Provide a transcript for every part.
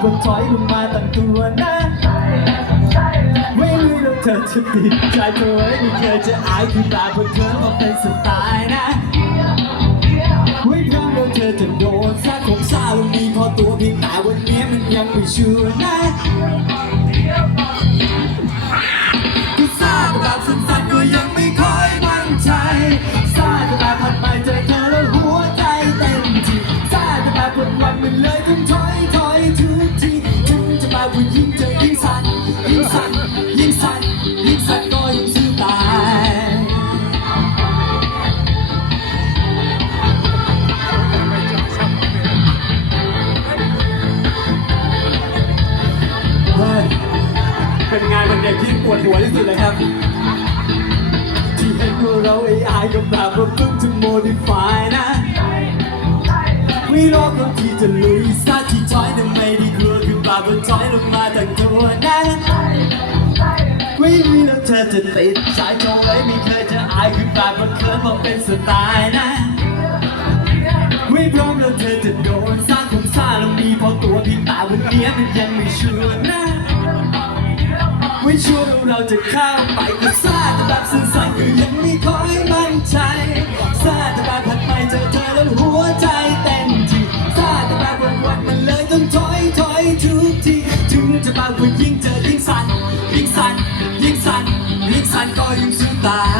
วคือตาบนถอยลงมาตั้งตัวนะไม่รู้ว่าเธอจะติดใจเธอไว้ไม่เคยจะอายคือตาบนเธอมาเป็นสไตล์นะไม่พร้อมแล้วเธอจะโดนซาคงซาลงมีพอตัวเพียงแต่วันนี้มันยังไม่ชัวร์นะ สุดเลยครับ ที่เห็นว่าเราไอ้อายกับแบบว่าเพิ่งจะ modify นะไม่รอคนที่จะลุยซาที่ถอยแต่ไม่ได้กลัวคือแบบว่าถอยลงมาแต่ตัวนะไม่มีแล้วเธอจะติดใจเธอไว้ไม่เคยจะอายคือแบบว่าเคินมาเป็นสไตล์นะไม่พร้อมแล้วเธอจะโดนสร้างคงซาแล้วมีพอตัวพียงแต่วันนี้มันยังไม่ชัวร์นะ ไม่ชัวร์ว่าเราจะเข้าไปก็ซาแต่แบบสั้นๆก็ยังไม่ค่อยมั่นใจซาแต่แบบถัดไปเจอเธอแล้วหัวใจเต้นทีซาแต่แบบวันๆมันเลยต้องถอยถอยทุกทีถึงจะบางคนยิ่งเจอยิ่งสั่นยิ่งสั่นยิ่งสั่นยิ่งสั่นก็ยิ่งสู้ตาย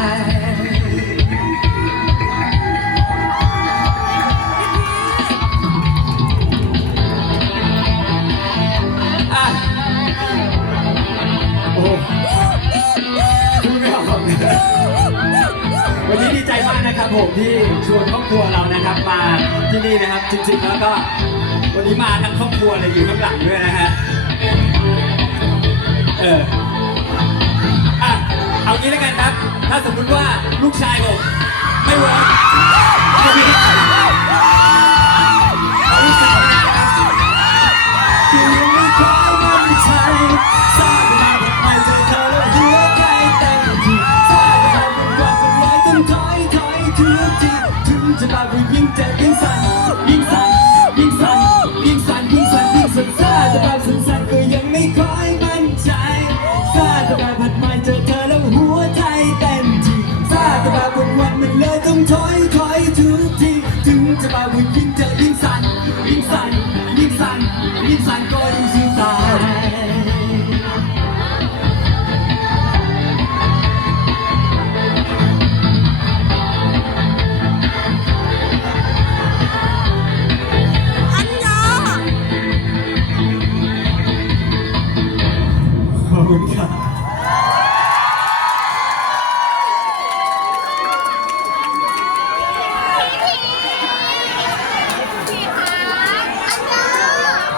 นี่นะครับจริงๆแล้วก็วันนี้มาทั้งครอบครัวเลยอยู่ข้างหลังด้วยนะฮะเอออะเอางี้แล้วกันครับ ถ้าสมมุติว่าลูกชายผมไม่ไหวจะ ถอยถอยทุกทีถึงจะมาผู้ยิ่งเจอยิ่งสั่นยิ่งสั่นยิ่งสั่นยิ่งสั่นก็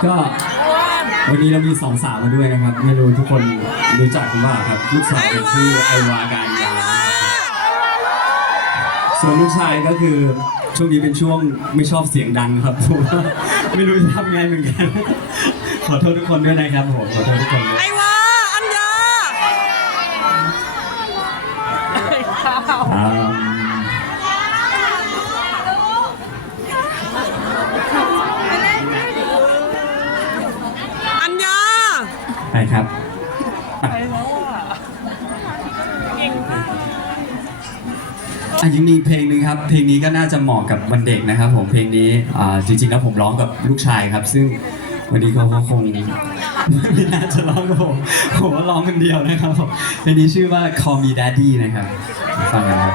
ก็วันนี้เรามีสองสาวมาด้วยนะครับ ไม่รู้ทุกคนรู้จักหรือเปล่าครับ ลูกสาวเป็นชื่อไอวาการยาส่วนลูกชายก็คือช่วงนี้เป็นช่วงไม่ชอบเสียงดังครับผมว่าไม่รู้จะทำไงเหมือนกัน ขอโทษทุกคนด้วยนะครับผมขอโทษทุกคนด้วย อะยังมีเพลงหนึ่งครับ เพลงนี้ก็น่าจะเหมาะกับวันเด็กนะครับ ผมเพลงนี้อ่าจริงๆแล้วผมร้องกับลูกชายครับ ซึ่งวันนี้เขาก็คงไม่น่าจะร้องกับผมผมว่าร้องคนเดียวนะครับผมเพลงนี้ชื่อว่า Call Me Daddy นะครับฟังกันครับ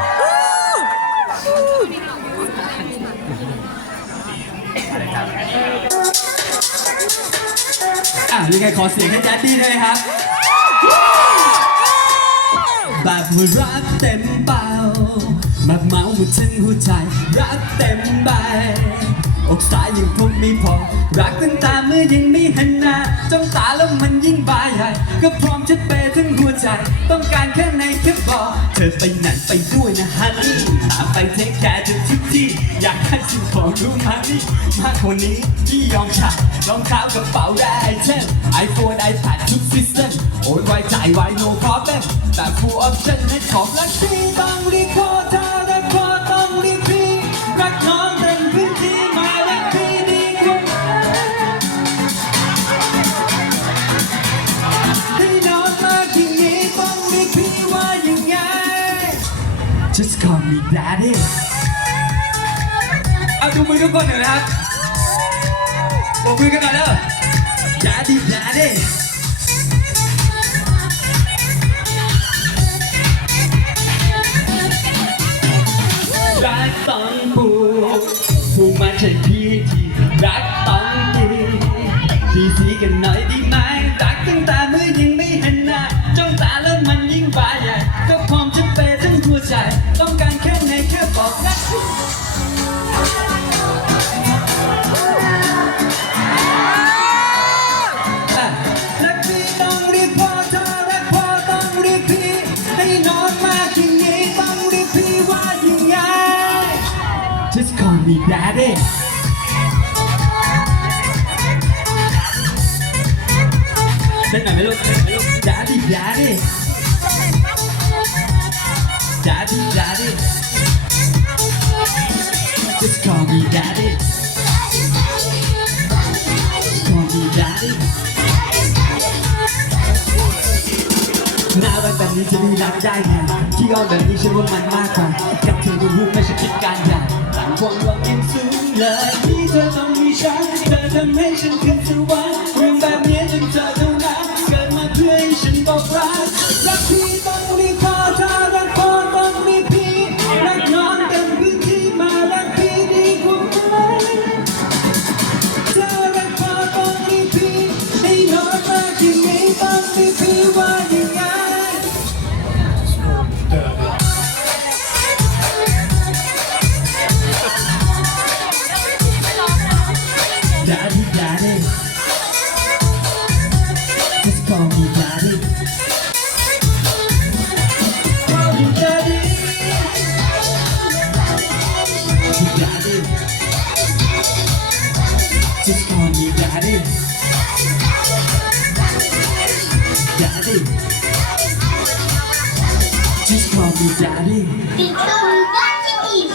อะยังไงขอเสียงให้แดดดี้ด้วยครับ แบบว่ารักเต็มเป่ามาเมาหมดทั้งหัวใจรักเต็มใบ อกซ้ายยังคงไม่พอ รักตั้งแต่เมื่อยังไม่เห็นหน้าจ้องตาแล้วมันยิ่งบายใหญ่ก็พร้อมจะเปยทั้งหัวใจ ต้องการแค่ไหนแค่บอกเธอไปไหนไปด้วยนะฮันนี่ตามไปเทคแคร์เธอทุกที่ อยากให้สิ่งของรู้มานี่มากกว่านี้ที่ยอมฉันรองเท้ากระเป๋าได้ไอเทมไอโฟนไอแพดทุกซิสเต็มโอนไว้จ่ายไว้ no problem แต่ full option ให้ของรักที่ต้องรีบพอ มือทุกคนหน่อยนะครับปรบมือกันหน่อยเด้อ daddy daddy รั เล่นหน่อยไหมลูกเล่นหน่อยไหมลูก daddy daddy daddy daddy Just call me daddy call me daddy น่ารักแบบนี้จะมีรักได้ไงที่อ้อนแบบนี้ฉันว่ามันมากกว่ากับเธอก็รู้ไม่ใช่คิดการใหญ่ต่างความหวังยังสูงเลยที่เธอต้องมีฉันเธอทำให้ฉันขึ้นสวรรค์เรื่องแบบนี้จนเธอเท่า บอกรักรักพี่ต้องมีพ่อเธอรักพ่อต้องมีพี่รักน้องเต็มพื้นที่มารักพี่ดีกว่าไหมเธอรักพ่อต้องมีพี่ให้นอนมากที่นี้ต้องมีพี่ว่ายังไง Daddy, daddy. Daddy. Just call me daddy. Because what is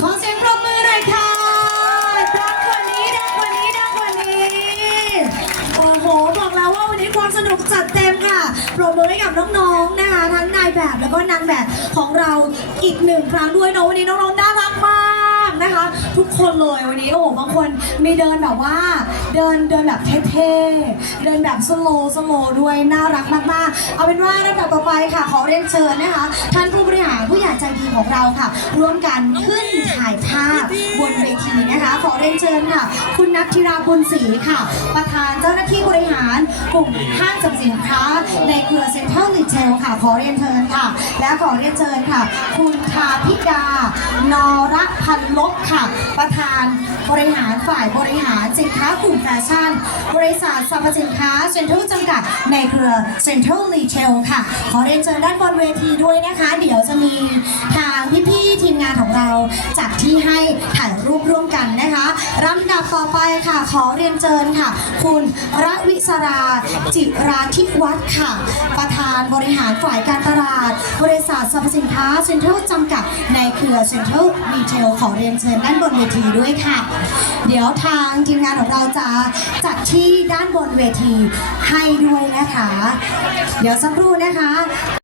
ขอเสียงปรบมือหน่อยค่ะดังกว่านี้ดังกว่านี้ดังกว่านี้ โอ้โห บอกแล้วว่าวันนี้ความสนุกจัดเต็มค่ะ ปรบมือให้กับน้องๆ นะคะ ทั้งนายแบบแล้วก็นางแบบของเราอีกหนึ่งครั้งด้วยเนอะวันนี้น้องๆน่ารักมาก นะคะ ทุกคนเลยวันนี้โอ้โหบางคนมีเดินแบบว่า เดินเดินแบบเท่ๆเดินแบบสโลสโลด้วยน่ารักมากๆ เอาเป็นว่าลำดับต่อไปค่ะ ขอเรียนเชิญนะคะ ท่านผู้บริหารผู้ ใหญ่ใจดีของเราค่ะ ร่วมกันขึ้นถ่ายภาพบนเวทีนะคะ ขอเรียนเชิญค่ะ คุณนัทธิราบุญศรีค่ะ ประธานเจ้าหน้าที่บริหารกลุ่มห้างสรรพสินค้า ในเครือเซ็นทรัลรีเทลค่ะ ขอเรียนเชิญค่ะ และขอเรียนเชิญค่ะ คุณทาพิดานรพันลบค่ะ ประธานบริหารฝ่ายบริหารสินค้ากลุ่มแฟชั่น บริษัทสรรพสินค้าเซ็นทรัลจำกัดในเครือเซ็นทรัลรีเทลค่ะ ขอเรียนเชิญด้านบนเวทีด้วยนะคะ เดี๋ยวจะมีทางพี่ๆทีมงานของเราจัดที่ให้ถ่ายรูปร่วมกันนะคะลำดับต่อไปค่ะ ขอเรียนเชิญค่ะ คุณระวิศรา จิราธิวัฒน์ค่ะ ประธานบริหารฝ่ายการตลาด บริษัทสรรพสินค้าเซ็นทรัลจำกัด ในเครือเซ็นทรัลรีเทลขอเรียนเชิญด้านบนเวทีด้วยค่ะ เดี๋ยวทางทีมงานของเราจะจัดที่ด้านบนเวทีให้ด้วยนะคะ เดี๋ยวสักครู่นะคะ